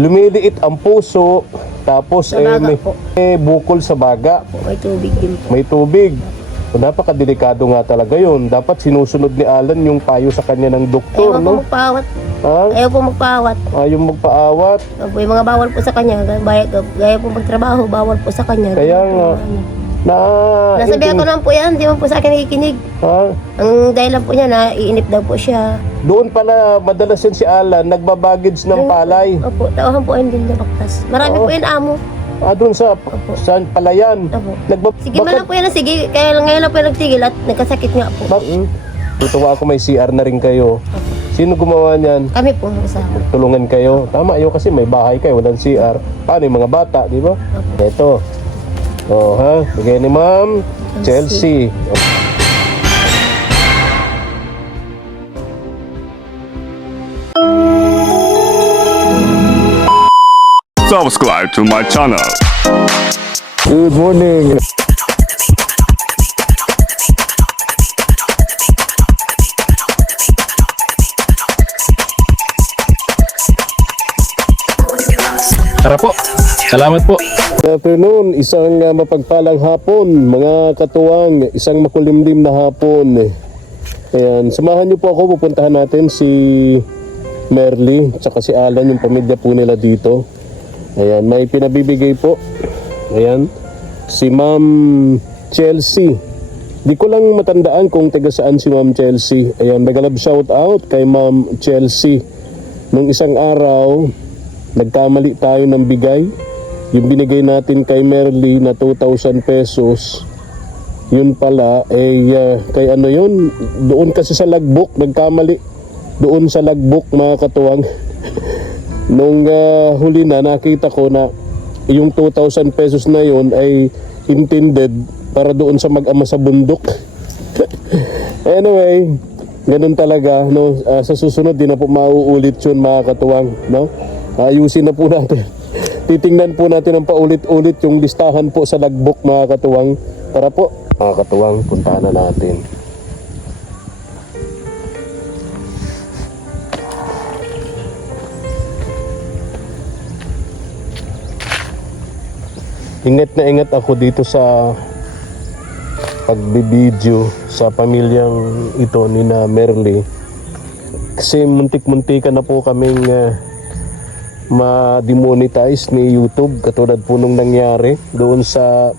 Lumiliit ang puso, tapos may bukol sa baga. May tubig din po. May tubig. Napakadelikado nga talaga yun. Dapat sinusunod ni Alan yung payo sa kanya ng doktor, Ayaw po no? magpaawat. Ha? Ayaw po magpaawat. Ayaw magpaawat. Opo, yung mga bawal po sa kanya. Gaya po magtrabaho, bawal po sa kanya. Kaya nga, nasabihan ko naman po yan, hindi man po sa akin nakikinig. Ha? Ang dahilan po niya, naiinip daw po siya. Doon pala, madalas yan si Alan, nagbabagage ng palay. Opo, tauhan po ayun din na baktas. Marami po yun amo. Doon sa palayan. Opo. Sige man lang po yan, sige. Kaya lang ngayon lang po yan nagtigil at nagkasakit nga po. Tutuwa ako may CR na rin kayo. Sino gumawa niyan? Kami po kasama. Tulungan kayo. Tama, ayaw kasi may bahay kayo, walang CR. Paano yung mga bata, di ba? Ito. Oh, ha? Bigay ni Ma'am Chelsea. Subscribe to my channel. Good morning. Tara po. Salamat po. Good afternoon, isang mapagpalang hapon, mga katuwang, isang makulimlim na hapon. Ayan, samahan niyo po ako, pupuntahan natin si Merly, tsaka si Alan, yung pamilya po nila dito. Ayan, may pinabibigay po. Ayan, si Ma'am Chelsea. Di ko lang matandaan kung taga saan si Ma'am Chelsea. Ayan, nagalab shout out kay Ma'am Chelsea. Nung isang araw, nagkamali tayo ng bigay. Yung binigay natin kay Merly na 2,000 pesos, yun pala kay ano yun, doon kasi sa logbook, nagkamali doon sa logbook, mga katuwang. Nung huli na, nakita ko na yung 2,000 pesos na yun ay intended para doon sa mag-ama sa bundok. Anyway, ganun talaga, no? Sa susunod din na po mauulit yun, mga katuwang, no? Ayusin na po natin. Titingnan po natin ang paulit-ulit yung listahan po sa logbook, mga katuwang. Tara po, mga katuwang, puntahan na natin. Ingat na ingat ako dito sa pagbibideo sa pamilyang ito ni na Merly. Kasi muntik-muntikan na po kaming ma-demonetize ni YouTube, katulad po nung nangyari doon sa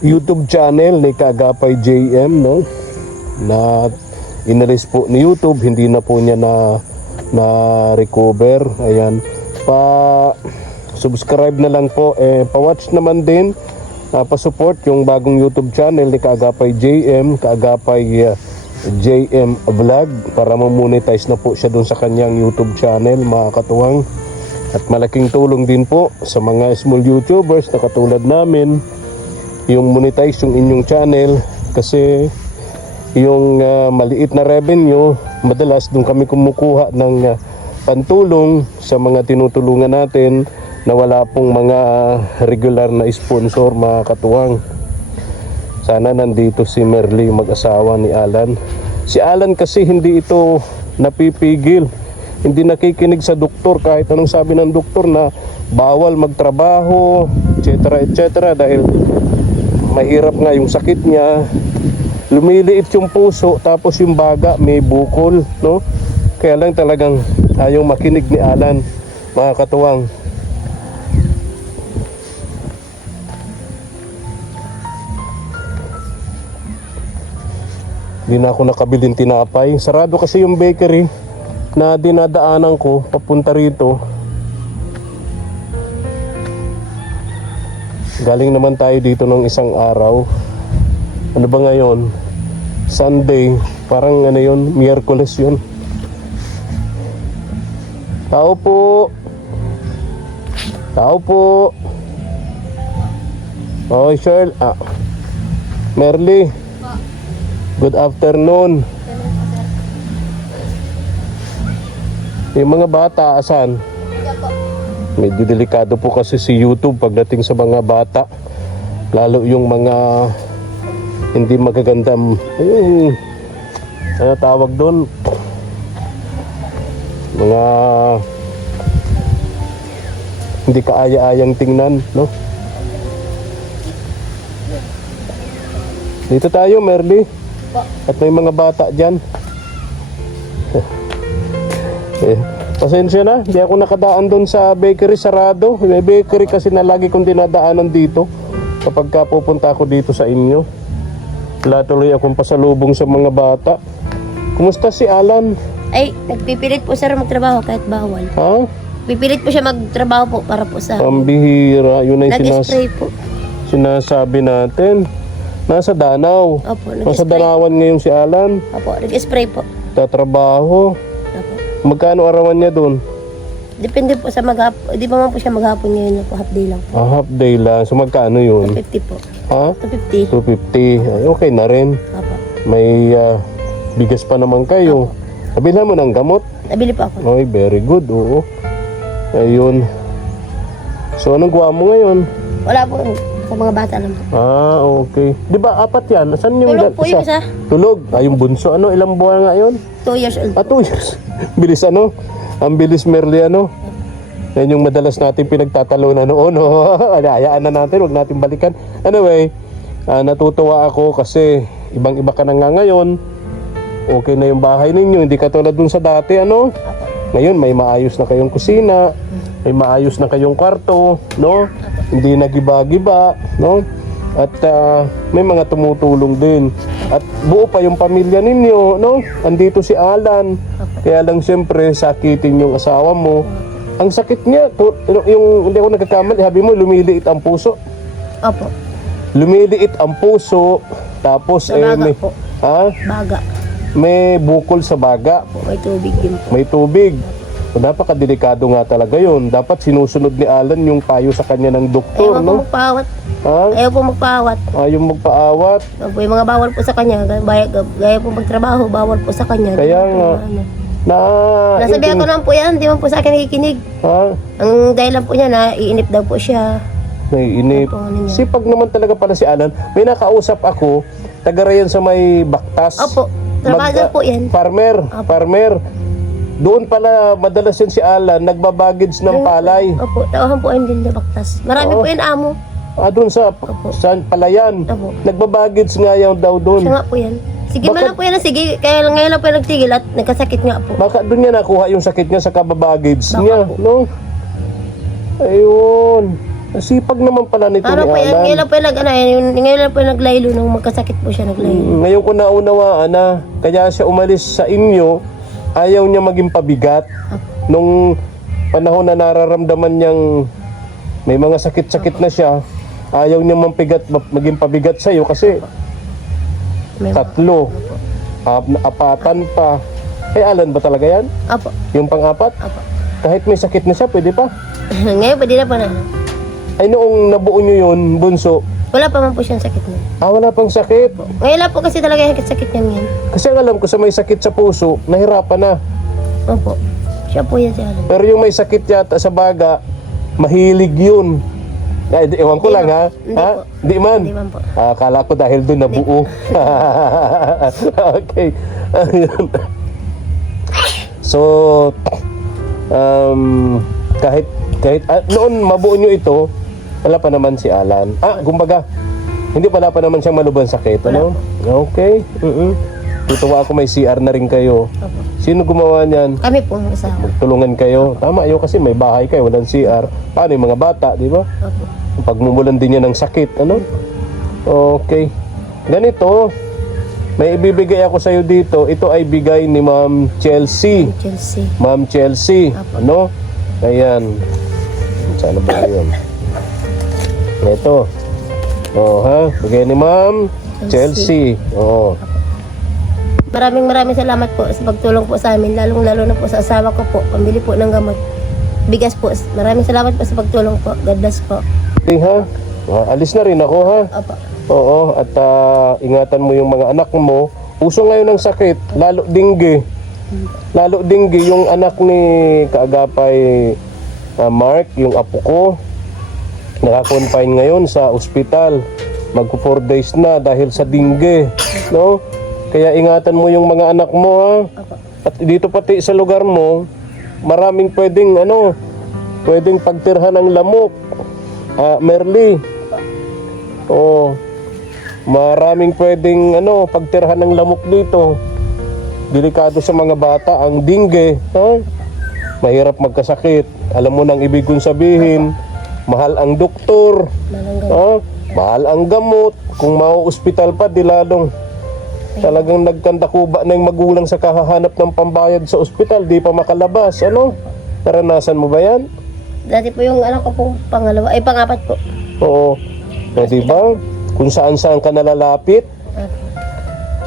YouTube channel ni Kaagapay JM, no? Na inalis po ni YouTube, hindi na po niya na recover. Ayan, subscribe na lang po, pa-watch naman din, pa-support yung bagong YouTube channel ni Kaagapay JM, Kaagapay JM Vlog, para ma-monetize na po siya doon sa kanyang YouTube channel, mga katuwang. At malaking tulong din po sa mga small YouTubers na katulad namin yung monetize yung inyong channel, kasi yung maliit na revenue, madalas doon kami kumukuha ng pantulong sa mga tinutulungan natin na wala pong mga regular na sponsor, mga katuwang. Sana nandito si Merly, mag-asawa ni Alan. Si Alan kasi hindi ito napipigil, hindi nakikinig sa doktor kahit anong sabi ng doktor na bawal magtrabaho, etc. etc. dahil mahirap nga yung sakit niya. Lumiliit yung puso, tapos yung baga may bukol, no? Kaya lang talagang ayaw makinig ni Alan, mga katuwang. Hindi na ako nakabiling tinapay. Sarado kasi yung bakery na dinadaanan ko papunta rito. Galing naman tayo dito ng isang araw. Ano ba ngayon? Sunday. Parang ano yun, Miyerkules yun. Tao po. Tao po. Oh, Cheryl. Merly. Good afternoon. Yung mga bata, asan? Medyo delikado po kasi si YouTube pagdating sa mga bata. Lalo yung mga hindi magagandang, ano tawag doon? Mga hindi kaaya-ayang tingnan, no? Dito tayo, Merly. At may mga bata dyan. Pasensya na, di ako nakadaan doon sa bakery, sarado. May bakery kasi na lagi kong dinadaanan dito kapag ka pupunta ako dito sa inyo. Wala tuloy akong pasalubong sa mga bata. Kumusta si Alan? Ay, nagpipilit po sir magtrabaho kahit bawal. Ha? Pipilit po siya magtrabaho po para po sa... Pambihira, yun ay Nag-spray po. sinasabi natin. Nasa Danau. Opo, Nasa nag-spray. Danawan ngayon si Alan. Opo, nag-spray po. Tatrabaho. Opo. Magkano arawan niya doon? Depende po sa maghapon. Di ba man po siya maghapon ngayon po, half day lang po. Half day lang. So magkano yun? 250 po. Ha? 250. 250. Ay, okay na rin. Opo. May bigas pa naman kayo. Nabilhan mo ng gamot? Nabili po ako. Ay, very good. Oo. Ayun. So anong gawa mo ngayon? Wala po. Sa mga bata lang po. Okay. Di ba apat yan? Saan yung Tulog po yung isa. Tulog. Yung bunso. Ano? Ilang buwan nga yun? 2 years old. 2 years. Bilis ano? Ang bilis, Merly, ano? Yan yung madalas natin pinagtatalunan noon. No? Hayaan na natin. Huwag natin balikan. Anyway, natutuwa ako kasi ibang-iba ka na nga ngayon. Okay na yung bahay ninyo. Hindi katulad dun sa dati, ano? Ngayon, may maayos na kayong kusina. May maayos na kayong kwarto, no? Hindi nagiba-giba, no? At may mga tumutulong din. At buo pa yung pamilya ninyo, no? Andito si Alan. Kaya lang siyempre sakitin yung asawa mo. Ang sakit niya, yung hindi ako nagkakamali, sabi mo lumiliit ang puso. Opo. Lumiliit ang puso, tapos Sa baga may po. Baga. may bukol sa baga, Po, may tubig din po. may tubig. Napakadelikado nga talaga yun. Dapat sinusunod ni Alan yung payo sa kanya ng doktor, Ayaw po no? magpaawat. Ha? Ayaw po magpaawat. Ayaw magpaawat. Opo, yung mga bawal po sa kanya. Gaya po magtrabaho, bawal po sa kanya. Kaya Di po nga. ano. Nasabihan Nasabihan ko naman po yan, di man po sa akin nakikinig. Ha? Ang dahilan po niya na iinip daw po siya. Naiinip. Opo, ano niya. Sipag naman talaga pala si Alan. May nakausap ako, taga rayan sa may Baktas. Opo, trabaho po yan. Farmer. Farmer. Doon pala madalas yun si Alan, nagbabagage ng palay. Opo, tawahan po ayun din na baktas. Marami Oo. po yan amo. Doon sa palayan. Opo. Nagbabagage nga yan daw doon. Siya nga po yan. Sige man Bakit- lang po yan, sige. Kaya lang ngayon lang po yan nagtigil at nagkasakit nga po. Baka doon niya nakuha yung sakit niya sa kababagage Baka niya, po. no? Ayun. Sipag naman pala nito Ano ni po yan, Alan. ngayon lang po yan ngayon lang po yan naglaylo nung magkasakit po siya naglaylo. Ngayon ko naunawaan na kaya siya umalis sa inyo, ayaw niya maging pabigat. Nung panahon na nararamdaman niyang may mga sakit-sakit na siya, ayaw niya maging pabigat sa iyo kasi May- 3, apatan pa. Kay Alan ba talaga yan? Opo, Yung pang-apat? opo. Kahit may sakit na siya, pwede pa. Ngayon pwede na po na. Ay noong nabuo niyo yun, bunso, Wala pa man po siyang sakit na. wala pang sakit. Ngayon lang po kasi talaga yung sakit niya yan. Kasi ang alam ko sa may sakit sa puso, nahirapan na. Opo, siya po yan si Alan. Pero yung may sakit yata sa baga, mahilig yun. Ay, ewan ko Hindi lang po. ha. Hindi Ha? po. Di man. Hindi man po. Akala ko dahil doon nabuo. Okay. Ayun. So, kahit noon mabuo nyo ito, wala pa naman si Alan. Kumbaga, hindi pala pa naman siyang malubhan sakit. Ano? Okay. Tutuwa ako may CR na rin kayo. Opo. Sino gumawa niyan? Kami po ang asawa. Tulungan kayo. Tama yun kasi may bahay kayo, walang CR. Paano yung mga bata, di ba? Opo. Pagmumulan din yan ng sakit, ano? Okay. Ganito, may ibibigay ako sa'yo dito. Ito ay bigay ni Ma'am Chelsea. Chelsea. Ma'am Chelsea. Apo. Ano? Ayan. Sana ba yun? Ito. Ha? Bigay ni Ma'am Chelsea. Maraming salamat po sa pagtulong po sa amin, lalong-lalo na po sa asawa ko po, pambili po ng gamot. Bigas po. Maraming salamat po sa pagtulong po. God bless po. Okay, ha? Alis na rin ako, ha? Opo. Oo, at ingatan mo yung mga anak mo. Uso ngayon ng sakit, lalo dinggi. Lalo dinggi yung anak ni Kaagapay Mark, yung apo ko. Naka-confine ngayon sa ospital. Magpo 4 days na dahil sa dinggi, no? Kaya ingatan mo yung mga anak mo, ha? Opo. At dito pati sa lugar mo, maraming pwedeng pwedeng pagtirhan ng lamok. Merly. Oh, maraming pwedeng pagtirhan ng lamok dito. Delikado sa mga bata ang dengue, ha? Mahirap magkasakit. Alam mo nang ibig kong sabihin, mahal ang doktor, ha? Mahal ang gamot. Kung mau-ospital pa, di lalong talagang nagkandakuba na yung magulang sa kahahanap ng pambayad sa ospital, di pa makalabas. Naranasan mo ba yan? Dati po yung anak ko pong pangapat po. Oo. O, di ba? Kung saan-saan ka nalalapit,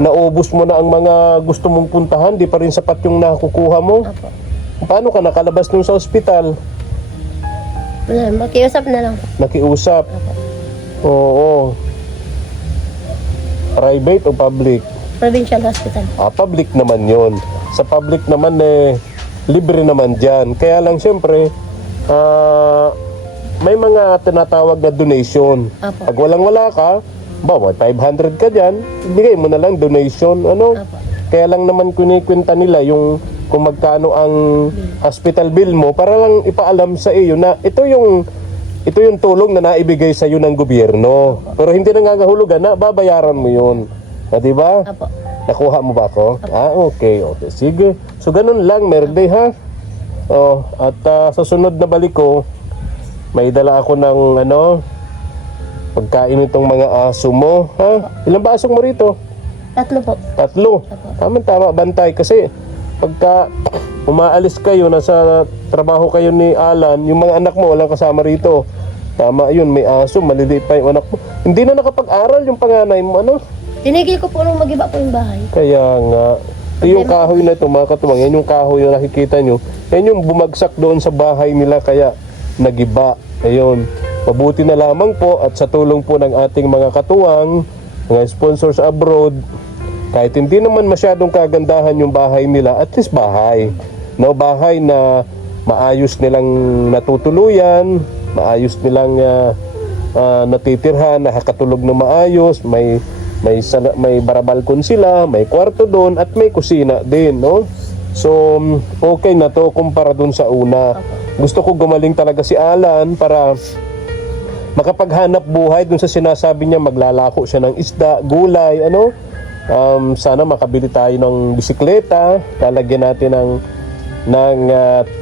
naubos mo na ang mga gusto mong puntahan, di pa rin sapat yung nakukuha mo. Apo. Paano ka nakalabas nun sa ospital? Wala, makiusap na lang po. Nakiusap. Oo. Private o public? Provincial hospital. Public naman yon. Sa public naman libre naman dyan. Kaya lang siyempre, may mga tinatawag na donation. Apo. Pag walang-wala ka, 500 ka dyan, bigay mo na lang donation. Apo. Kaya lang naman kunikwenta nila yung kung magkano ang hospital bill mo para lang ipaalam sa iyo na ito yung tulong na naibigay sa iyo ng gobyerno. Pero hindi nangangahulugan na babayaran mo yun. Di ba? Apo. Nakuha mo ba ako? Okay. Sige. So, ganun lang, Merly, ha? At sa sunod na balik ko, may dala ako ng pagkain itong mga aso mo, ha? Ilan ba asong mo rito? 3 po. 3. Tama, bantay. Kasi, pagka umaalis kayo, nasa trabaho kayo ni Alan, yung mga anak mo, walang kasama rito. Tama, yun, may aso, maliliit pa yung anak mo. Hindi na nakapag-aral yung panganay mo, Tinigil ko po nung mag-iba po yung bahay. Kaya nga, yung kahoy na ito, mga katuwang, yan yung kahoy na nakikita nyo, yan yung bumagsak doon sa bahay nila, kaya nagiba. Ayun, mabuti na lamang po at sa tulong po ng ating mga katuwang, mga sponsors abroad, kahit hindi naman masyadong kagandahan yung bahay nila, at least bahay. Bahay na maayos nilang natutuluyan, maayos nilang natitirhan, nakakatulog na maayos, may barabalkon sila, may kwarto doon at may kusina din, So, okay na to kumpara doon sa una. Gusto ko gumaling talaga si Alan para makapaghanap buhay doon sa sinasabi niya, maglalako siya ng isda, gulay, sana makabili tayo ng bisikleta, lalagyan natin ng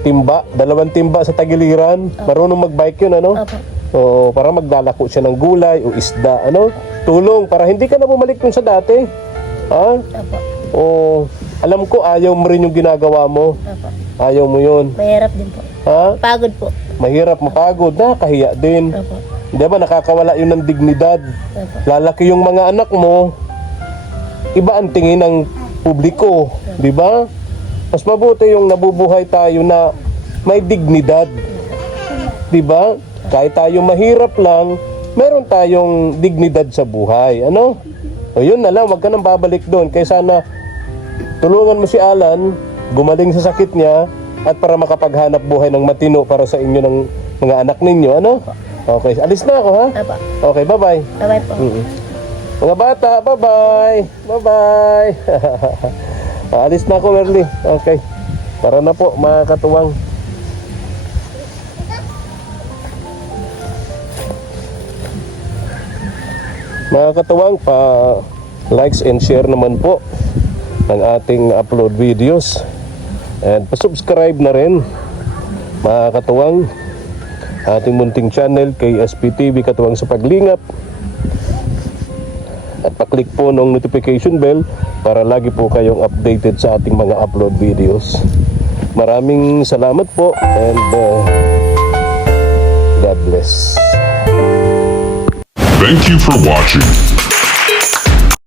timba, 2 timba sa tagiliran. Marunong magbike yun, O, para maglalako siya ng gulay o isda, tulong para hindi ka na bumalik dun sa dati. O, alam ko ayaw mo rin yung ginagawa mo. Ayaw mo yun. Mahirap din po. Pagod po. Mahirap, mapagod, nakahiya din. Di ba, nakakawala yun ng dignidad. Lalaki yung mga anak mo, iba ang tingin ng publiko, di ba? Mas mabuti yung nabubuhay tayo na may dignidad, di ba? Kahit tayo mahirap lang, meron tayong dignidad sa buhay, O yun na lang, wag ka nang babalik doon. Kaya sana tulungan mo si Alan, gumaling sa sakit niya, at para makapaghanap buhay ng matino para sa inyo ng mga anak ninyo, Okay, alis na ako, ha? Okay, bye-bye. Bye-bye po. Mga bata, bye-bye. Bye-bye. Alis na ako, Merly. Okay. Para na po, mga katuwang. Mga katuwang, likes and share naman po ng ating upload videos. And pa-subscribe na rin, mga katuwang, ating munting channel kay SPTV Katuwang sa Paglingap. At pa-click po ng notification bell para lagi po kayong updated sa ating mga upload videos. Maraming salamat po and God bless. Thank you for watching.